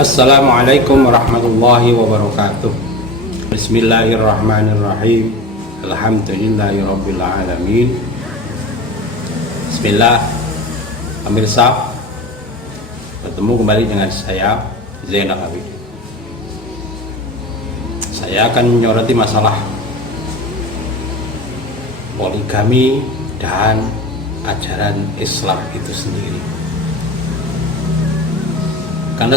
Assalamualaikum warahmatullahi wabarakatuh. Bismillahirrahmanirrahim. Alhamdulillahirabbil alamin. Bismillah. Pemirsa, bertemu kembali dengan saya Zainal Abidin. Saya akan menyoroti masalah poligami dan ajaran Islam itu sendiri. Karena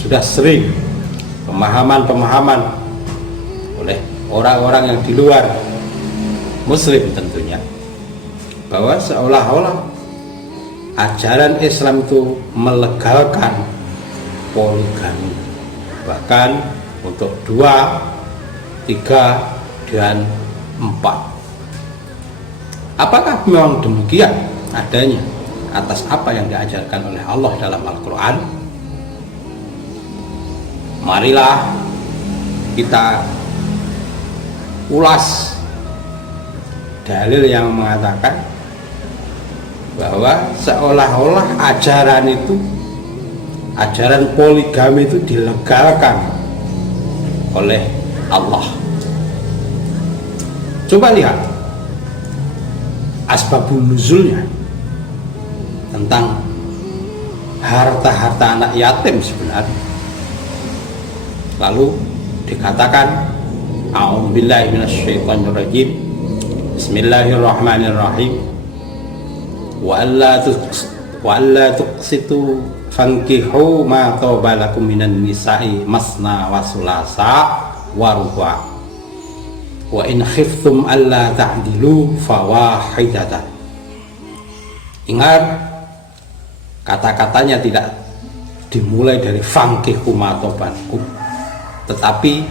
sudah sering pemahaman-pemahaman oleh orang-orang yang di luar Muslim tentunya, bahwa seolah-olah ajaran Islam itu melegalkan poligami, bahkan untuk 2, 3, dan 4. Apakah memang demikian adanya atas apa yang diajarkan oleh Allah dalam Al-Quran? Marilah kita ulas dalil yang mengatakan bahwa seolah-olah ajaran poligami itu dilegalkan oleh Allah. Coba lihat asbabun nuzulnya tentang harta-harta anak yatim sebenarnya. Lalu dikatakan a'udzubillahi minasyaitonirrajim, bismillahirrahmanirrahim, wa alla tuqsitu fankihu ma taba lakum minan nisa'i masna wa sulasa wa ruba' wa in khiftum alla ta'dilu fawahidatan. Ingat, kata-katanya tidak dimulai dari fankihu ma taba lakum, tetapi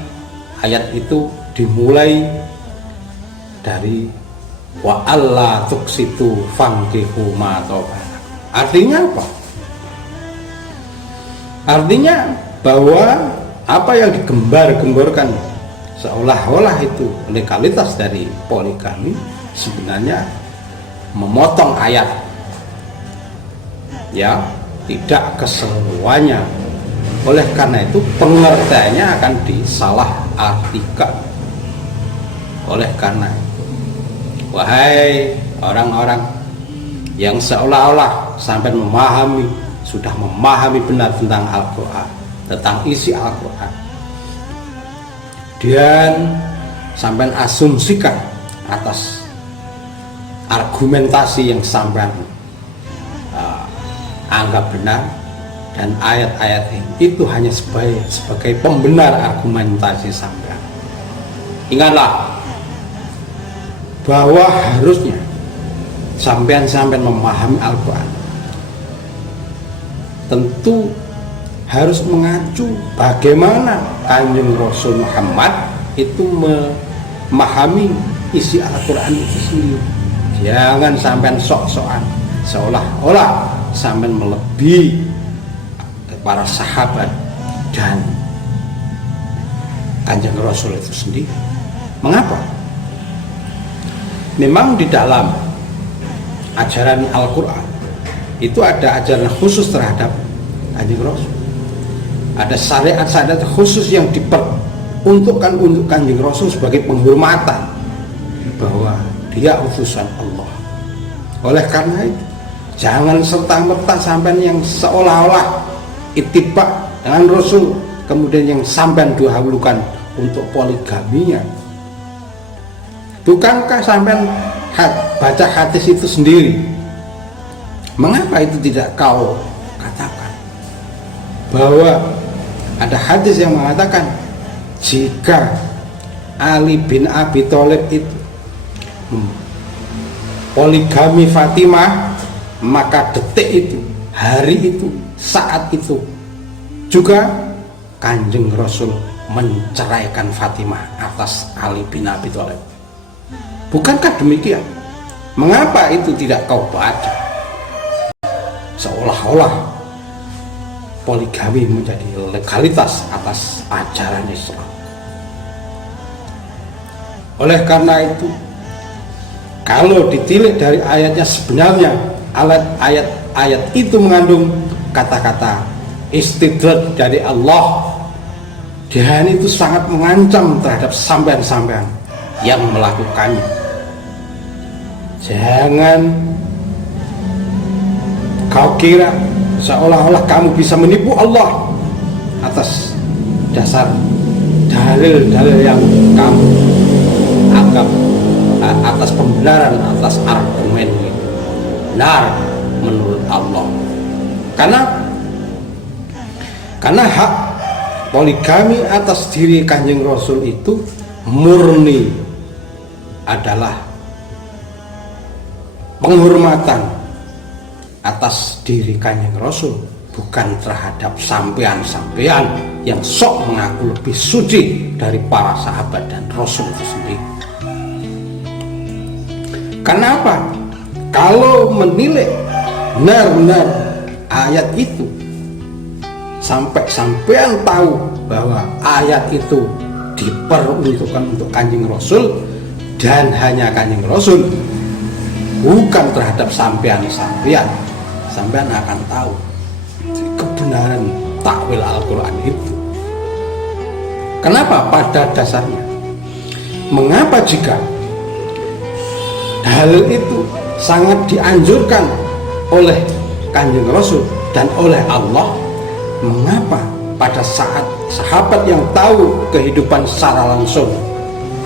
ayat itu dimulai dari wa alla tuqsitu fankihu ma taba. Artinya apa? Artinya bahwa apa yang digembar-gemborkan seolah-olah itu legalitas dari poligami sebenarnya memotong ayat, ya, tidak keseluruhannya. Oleh karena itu pengertiannya akan disalah-artikan. Oleh karena itu, wahai orang-orang yang seolah-olah sampai sudah memahami benar tentang Al-Quran, tentang isi Al-Quran, dan sampai asumsikan atas argumentasi yang sampai anggap benar, dan ayat-ayat itu hanya sebagai pembenar argumentasi sampean. Ingatlah bahwa harusnya sampean memahami Al-Quran tentu harus mengacu bagaimana Kanjeng Rasul Muhammad itu memahami isi Al-Quran itu sendiri. Jangan sampean sok-sokan seolah-olah sampean melebihi para sahabat dan Kanjeng Rasul itu sendiri. Mengapa? Memang di dalam ajaran Al-Quran itu ada ajaran khusus terhadap Kanjeng Rasul. Ada syariat-syariat khusus yang diperuntukkan untuk Kanjeng Rasul sebagai penghormatan bahwa dia utusan Allah. Oleh karena itu, jangan serta-merta sampai yang seolah-olah ittiba dengan Rasul, kemudian yang sampean dahulukan untuk poligaminya. Bukankah sampean baca hadis itu sendiri? Mengapa itu tidak kau katakan bahwa ada hadis yang mengatakan jika Ali bin Abi Thalib itu poligami Fatimah, maka detik itu, hari itu, saat itu juga Kanjeng Rasul menceraikan Fatimah atas Ali bin Abi Thalib. Bukankah demikian? Mengapa itu tidak kau baca? Seolah-olah poligami menjadi legalitas atas ajaran Islam. Oleh karena itu, kalau ditilik dari ayatnya, sebenarnya ayat-ayat itu mengandung kata-kata istidrak dari Allah, dan itu sangat mengancam terhadap sampean-sampean yang melakukannya. Jangan kau kira seolah-olah kamu bisa menipu Allah atas dasar dalil-dalil yang kamu anggap atas pembenaran, atas argumen benar menurut Allah. Karena hak poligami atas diri Kanjeng Rasul itu murni adalah penghormatan atas diri Kanjeng Rasul, bukan terhadap sampean-sampean yang sok mengaku lebih suci dari para sahabat dan Rasul itu sendiri. Kenapa? Kalau menilai benar-benar ayat itu, sampai sampean tahu bahwa ayat itu diperuntukkan untuk Kanjeng Rasul dan hanya Kanjeng Rasul, bukan terhadap sampean-sampean, sampean akan tahu kebenaran takwil Al-Quran itu. Kenapa? Pada dasarnya, mengapa jika dalil itu sangat dianjurkan oleh Kanjeng Rasul dan oleh Allah, mengapa pada saat sahabat yang tahu kehidupan secara langsung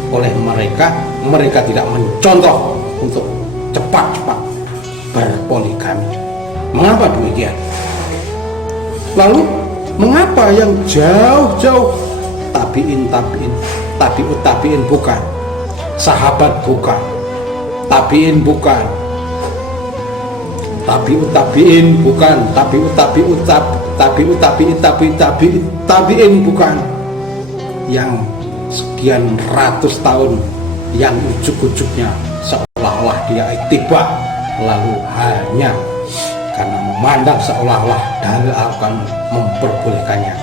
oleh mereka tidak mencontoh untuk cepat-cepat berpoligami? Mengapa demikian? Lalu mengapa yang jauh-jauh tabi'in bukan, sahabat bukan, tabi'in bukan, tabi'in bukan, tabi'in bukan, yang sekian ratus tahun yang ujuk-ujuknya seolah-olah dia ittiba, lalu hanya karena memandang seolah-olah dalil Al-Quran memperbolehkannya,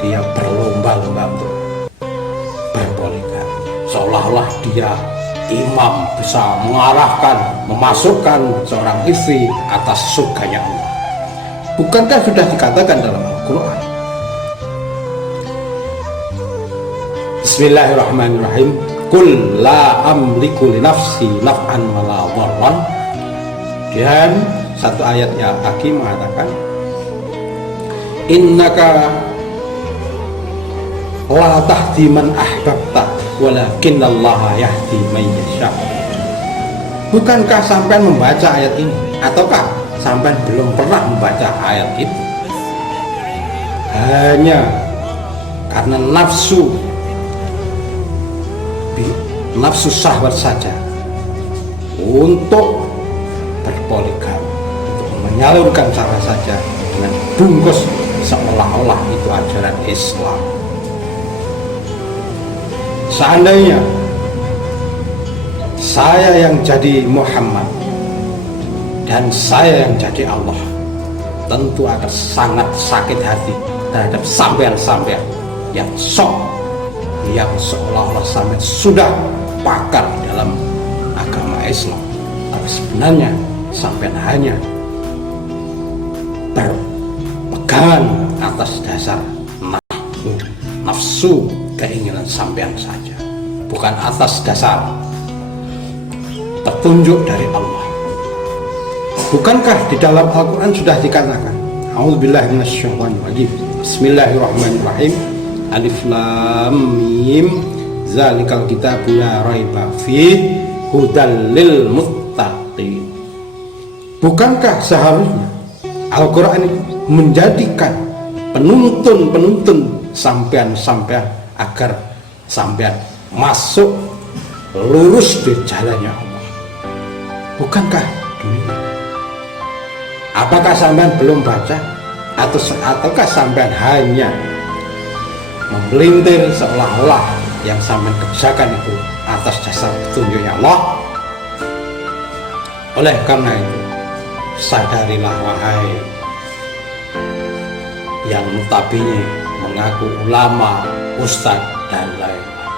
dia berlomba-lomba untuk berpoligami, seolah-olah dia imam bisa mengarahkan, memasukkan seorang istri atas surganya Allah. Bukankah sudah dikatakan dalam Al-Quran? Bismillahirrahmanirrahim. Qul la amliku li nafsi naf'an wa la dharran. Dan satu ayatnya lagi mengatakan, innaka la tahdi man ahbabta walakinallaha yahdi man yasha. Bukankah sampean membaca ayat ini, ataukah sampean belum pernah membaca ayat itu? Hanya karena nafsu syahwat saja untuk berpoligami, untuk menyalurkan cara saja dengan bungkus seolah-olah itu ajaran Islam. Seandainya saya yang jadi Muhammad dan saya yang jadi Allah, tentu akan sangat sakit hati terhadap sampean-sampean yang sok, yang seolah-olah sampean sudah pakar dalam agama Islam, tapi sebenarnya sampean hanya berpegangan atas dasar nafsu keinginan sampean saja, bukan atas dasar petunjuk dari Allah. Bukankah di dalam Al-Quran sudah dikatakan, a'udzubillahi minasyaitonirrajim, bismillahirrahmanirrahim, alif lam mim, zalikal kitabu la raiba fihi hudal lil muttaqin. Bukankah seharusnya Al-Quran menjadikan penuntun sampean-sampean agar sampean masuk lurus di jalannya Allah? Bukankah demikian? Apakah sampean belum baca, ataukah sampean hanya memelintir seolah-olah yang sampean kerjakan itu atas dasar petunjuknya Allah? Oleh karena itu, sadarilah wahai yang notabene mengaku ulama, ustadz dan lain-lain,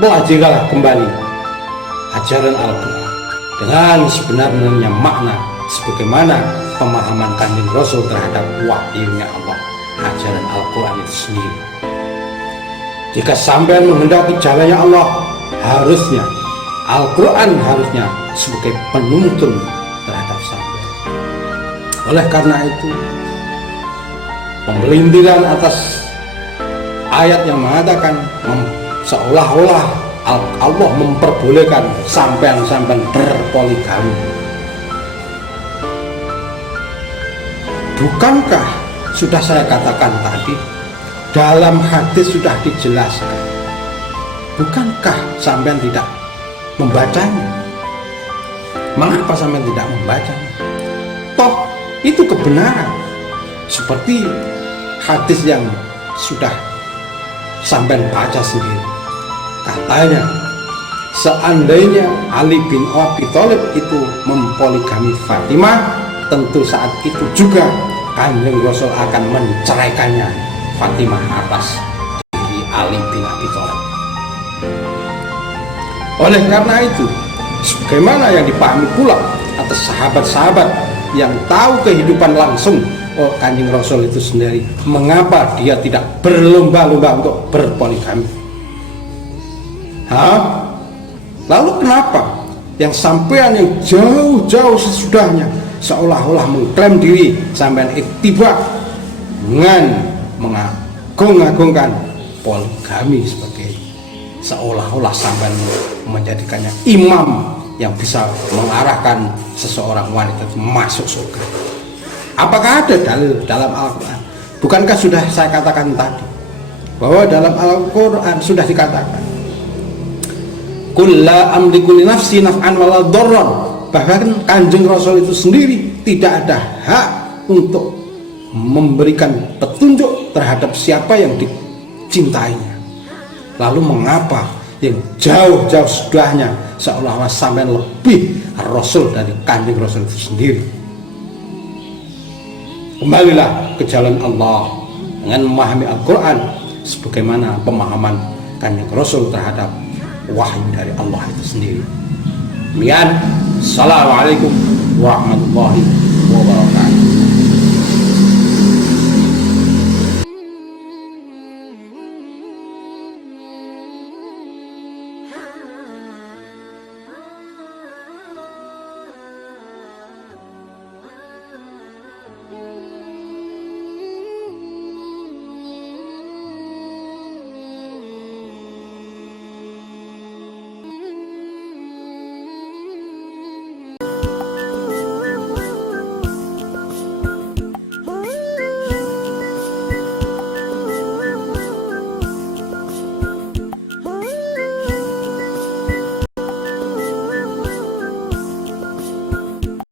pelajarilah kembali ajaran Al-Quran dengan sebenarnya makna sebagaimana pemahaman Kanjeng Rasul terhadap wahyunya Allah, ajaran Al-Quran itu sendiri. Jika sampean menghendaki jalannya Allah, harusnya Al-Quran harusnya sebagai penuntun terhadap sampean. Oleh karena itu, pembelintiran atas ayat yang mengatakan seolah-olah Allah memperbolehkan sampean-sampean berpoligami. Bukankah sudah saya katakan tadi, dalam hadis sudah dijelaskan? Bukankah sampean tidak membacanya? Mengapa sampean tidak membacanya? Toh itu kebenaran, seperti hadis yang sudah sampean baca sendiri. Katanya, seandainya Ali bin Abi Thalib itu mempoligami Fatimah, tentu saat itu juga Kanjeng Rasul akan menceraikannya Fatimah atas diri Ali bin Abi Thalib. Oleh karena itu, sebagaimana yang dipahami pula atas sahabat-sahabat yang tahu kehidupan langsung Kanjeng Rasul itu sendiri, mengapa dia tidak berlomba-lomba untuk berpoligami? Lalu kenapa yang sampean yang jauh-jauh sesudahnya seolah-olah mengklaim diri sampean ittiba dengan mengagung-agungkan poligami sebagai seolah-olah sampean menjadikannya imam yang bisa mengarahkan seseorang wanita itu masuk surga? Apakah ada dalil dalam Al-Quran? Bukankah sudah saya katakan tadi bahwa dalam Al-Quran sudah dikatakan Qul la amliku li nafsi naf'an wala dharran, bahkan Kanjeng Rasul itu sendiri tidak ada hak untuk memberikan petunjuk terhadap siapa yang dicintainya. Lalu mengapa yang jauh-jauh sudahnya seolah-olah sampai lebih Rasul dari Kanjeng Rasul itu sendiri? Kembalilah ke jalan Allah dengan memahami Al-Quran sebagaimana pemahaman Kanjeng Rasul terhadap wahyu dari Allah itu sendiri. Demikian, assalamualaikum warahmatullahi wabarakatuh.